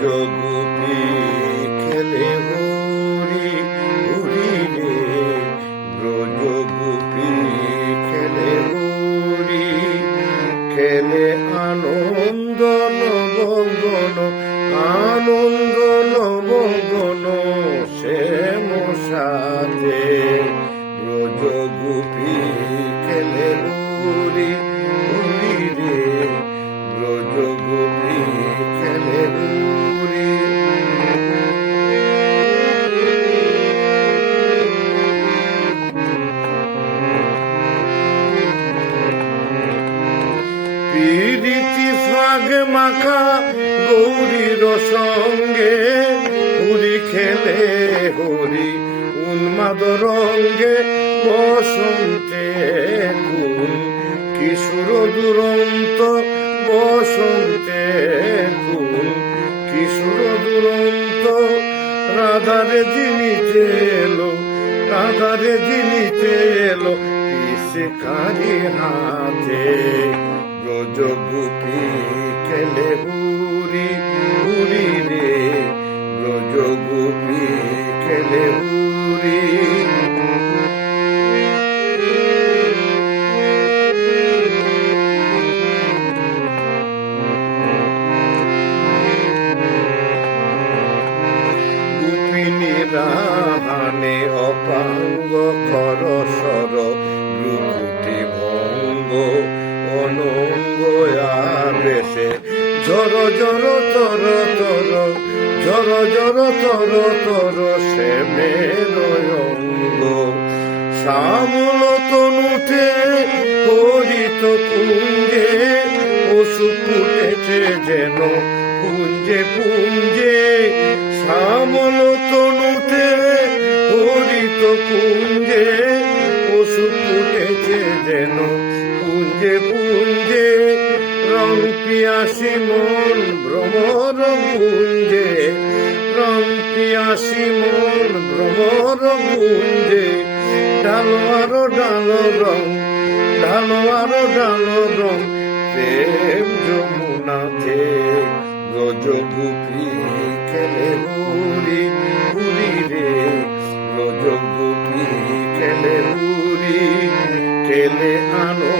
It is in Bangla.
ব্রজগোপী খেলে হরি হরি রে, ব্রজগোপী খেলে হরি, খেলে আনন্দ নবগণ, আনন্দ নবগণ শ্যাম সাথে, ব্রজগোপী খেলে হরি হরি রে, ব্রজগোপী খেলে হরি। প্রীতি ফাগ মাখা গৌরীর সঙ্গে, হরি খেলে হরি উন্মাদ রঙ্গে, বসন্তে গুণ কিশোর দুরন্ত, বসন্তে গুণ কিশোর দুরন্ত, রাধারে জিনিতে এলো, রাধারে জিনিতে এলো পিসকারি হাতে, ব্রজগোপী খেলে হরি হরি রে, ব্রজগোপী খেলে হরি। রাহানে অপাঙ্গ কর সর, ভ্রুকুটি ভঙ্গ অনঙ্গ আবেশে, ঝর ঝর তর তর, ঝর ঝর তর তর শ্যামের অঙ্গ, শ্যামল তনুতে হরিত কুঞ্জে, পশু ফুটেছে যেন পুঞ্জে পুঞ্জে, শ্যামল তনুতে হরিত কুঞ্জে, পশু ফুটেছে যেন পুঞ্জে পুঞ্জে, রং পিয়াসী মন ভ্রমর গুঞ্জে, রং পিয়াসী মন ভ্রমর গুঞ্জে, ঢালো আরো ঢালো রং, ঢালো আরো ঢালো রং প্রেম যমুনাতে, ব্রজগোপী খেলে হরি হরি রে, ব্রজগোপী খেলে হরি, খেলে আনো